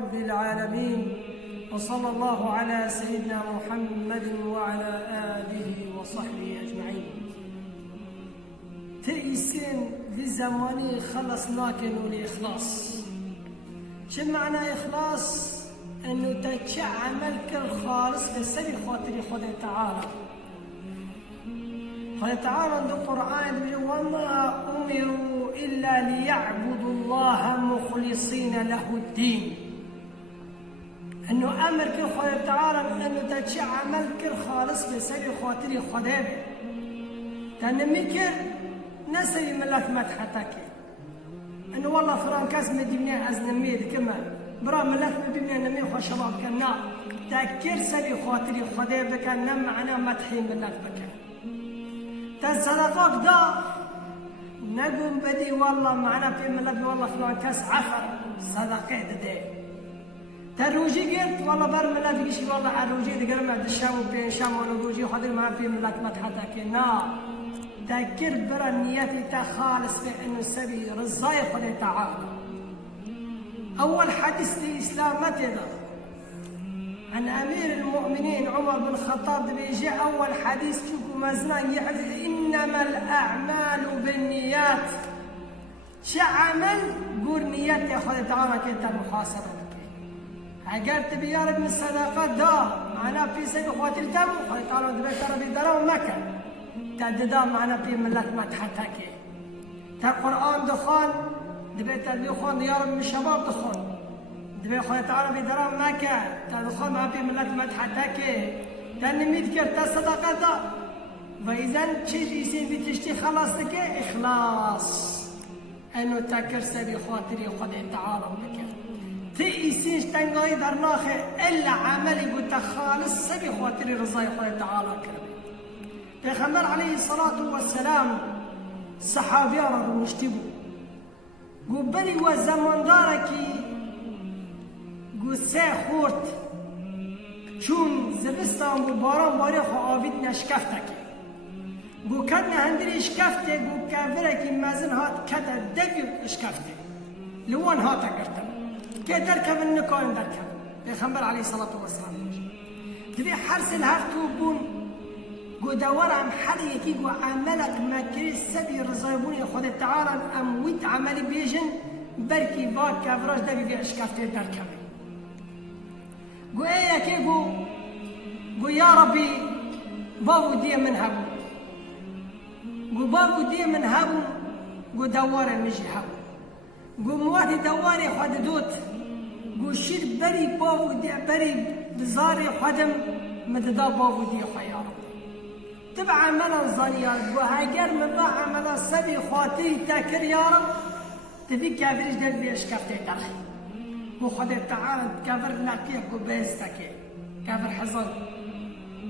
رب العالمين، وصلى الله على سيدنا محمد وعلى آله وصحبه أجمعين. تئسين في زماني خلص لكن والإخلاص. شو معنى إخلاص؟ أنه تتشع عملك الخالص لسبيل خاطر خدا تعالى. خدا تعالى عند القرآن بيقول: وما أمروا إلا ليعبدوا الله مخلصين له الدين. أنه أمرك خدا تعالى أنه تتشع عملك الخالص لسبيل خاطر خدا. تنميك نسوي ملك مدحتك. أنه والله فلان كاس مدينة أزنميد كما برا ملك مدينة نمي خو شباب كنا تذكر سبي خاطري خدا بك نم معنا مدحين ملك بك. تصدقك دا نقوم بدي والله معنا في ملك والله فلان كاس عفر صدقه ده. تروجي قلت والله بر ملك يجي والله عروجي دقر ما دشام وبين شام ونروجي حاضر ما في ملك مدحتك نا. تذكر برا نيتي تخالص بأنه سبي رزاي خدا تعالى. أول حديث الإسلام متى عن أمير المؤمنين عمر بن الخطاب بيجي أول حديث شوفوا مزنان يحدث: إنما الأعمال بالنيات. شو عمل؟ قول نيتي خدا تعالى كنت محاسبة لك. أجر تبي يا رب من الصدقات دا معنا في سبي خاطر تم خدا تعالى دبي ترى بدرهم مكة. تددا معنا في ملك مدحتك. تا قرآن دخان دبي تبي خان يا رب من الشباب دخان. دبي خدا تعالى بدرهم مكة. تدخل معنا في ملك مدحتك. تنميت كرت صدقة. وإذا شيء يصير بتشتي خلاص لك إخلاص. أنه تكر سبي خاطري خدا تعالى بك. تيسيش تنقاي درناخه إلا عملي بتخالص سبي خاطري رضاي خدا تعالى كرم. پیغمبر علیه الصلاة والسلام صحابی‌ها را مشتی بود. گو بری و زمانداره که گو سه خورد چون زمستان و باران باری خو آوید نشکفته که گو کد نهندری اشکفته گو کافره که مزن هات کد دبی اشکفته لوان هاتا کرتن که درکم نکان درکم. پیغمبر علیه الصلاة والسلام دبی حرس الهفتو بون قو دورهم حالي كي قو عملك ما كريس سبي رزايبوني خد تعالى أمويت عملي بيجن بركي باك كافراج دبي في أشكافتي دركمي. قو إيه كي قو يا ربي بابو دي من هبو. قو بابو دي من هبو قو دواري مجي هبو. قو مواتي دواري خد دوت قو شير بري بابو دي بري بزاري خدم مددا بابو دي خيار. تبع عملا ظنيات وهاجر من بعض عملا سبي خاطري تاكر يا رب تبي كافرش دبي اشكفتي درخي وخد تعالى كافر لاكيك وبيستك كافر حزن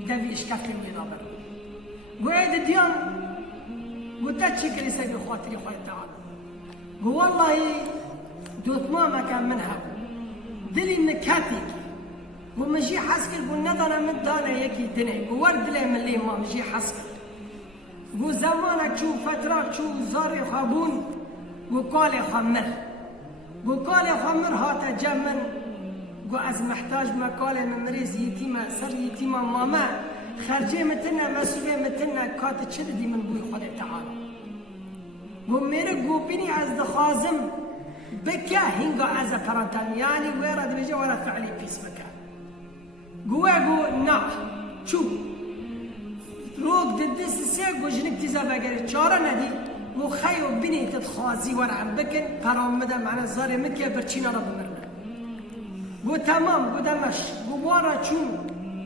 دبي اشكفتي مدابر وعيد ديان وتاتشكر سبي خاطري خد تعالى والله دوت ما كان منها دلي نكاتيك ومجي حسكر والنظر من دانا يكي دني وورد له من لي ما مجي حسكر وزمانك شو فترات شو زاري خابون وقال خمر وقال خمر هاتا جمن وأز محتاج ما قال من مريض يتيمة سر يتيمة ماما خرجي متنا مسؤولية متنا كات تشددي من بوي خد تعالى وميرك وبيني از دخازم بكا هنگا از فرانتان يعني ويرد بيجي ولا فعلي بيس بكا قوة نا شو روك ددس سيق وجنك تزابا قال شارة ندي وخيو بني تتخازي وانا عم بكن قرام مدى معنا زاري مكيا برشينا رب مرنا قو تمام قو دمش قو بارا شون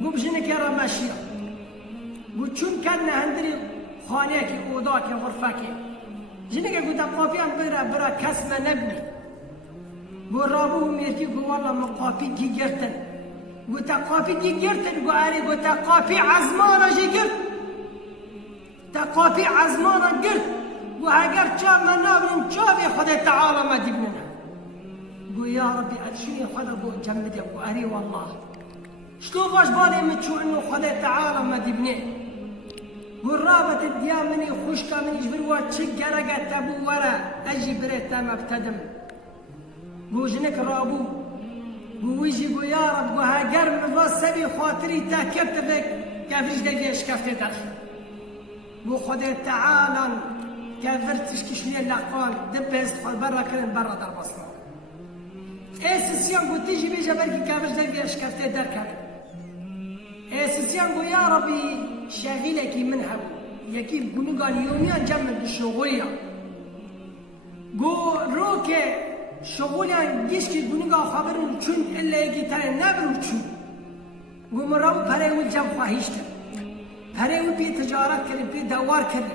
قو بجنك يرى ماشية قو شون كان هندري خانيكي اوضاكي غرفاكي جنك قو دقافيان برا كسمة نبني قو رابوه ميركي قو والله مقافي كي جرتن وتقافي دي جرتن قاري وتقافي عزمانا جرت تقافي عزمانا جرت وهاجر شاب من نابن شافي خدا تعالى ما دبنا قو يا ربي ألشيني خدا قو جمد يا قاري والله شلو باش بالي متشو انه خدا تعالى ما دبنا والرابط الديام مني خشكا مني جبروا تشك جرقة تبو ورا اجي بريتا ما ابتدم قو جنك رابو سبي خاطري تاكرت بك كافرش دقيش كفتي درخي بو خدي تعالى كافرتش كشني اللقان دبس خد برا كرن برا در بصنا اسسيان قو تيجي بيجا بركي كافرش دقيش كفتي دركب اسسيان قو يا ربي شاغلك منها يكيب قنقان يوميان جمد الشغولية قو روكي شغوليان جيشكي قنقان خبرن چون إلا يكي تاني نبرو چون قو مراو پره والجم خواهيشتن پره بي تجارت كرن بي دوار كرن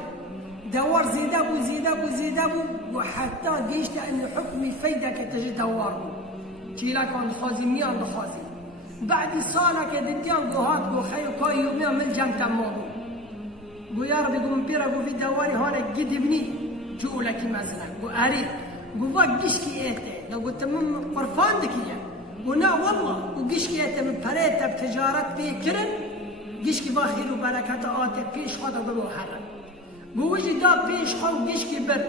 دوار زيدا بو زيدا بو زيدا بو وحتى جيشت أن حكمي فايدة كتجي دوار بو چيلا كان خازي ميان بخازي بعد سالة كدتيان قو هات قو خيو كاي يوميان من جم تمامو قو يا ربي قو مبيرا قو في دواري هانا قد ابني جو لكي مثلا قو أريد قو واق جيشكي ايته لو قلت من قرفان دكيا قو نا والله قو جيشكي ايته من بريتا بتجارت بي كرن جيشكي باخير وبركات آته بيش خاطر قلو حرم قو وجي داب بيش خاو جيشكي بر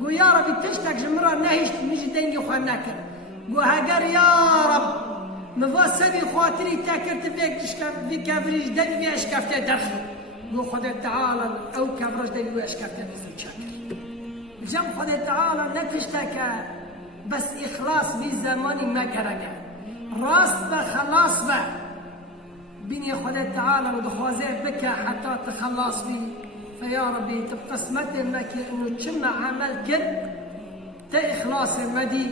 قو يا ربي تشتك جمرا نهيشت مجي دنجي خوان ناكر قو هاقر يا رب مفاسبي خاطري تاكرت بيك في كافريج دنجي بيش كفتي درخي قو خدي تعالى أو كافرج دنجي بيش كفتي بيزو شاكر جم خدي تعالى نتشتك بس إخلاص بزماني ما كرقا راس بخلاص به بني خدي تعالى ودخوازي بك حتى تخلص بي فيا ربي تبقى اسمت لك انه تشم عمل كد تإخلاص المدي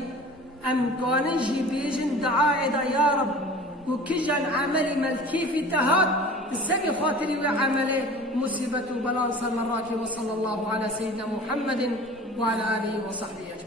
أم كانجي بيجن دعايدا يا رب وكجن عملي ملكي في تهاد السبي خاطري وعملي مصيبة بلانص المرات وصلى الله على سيدنا محمد وعلى آله وصحبه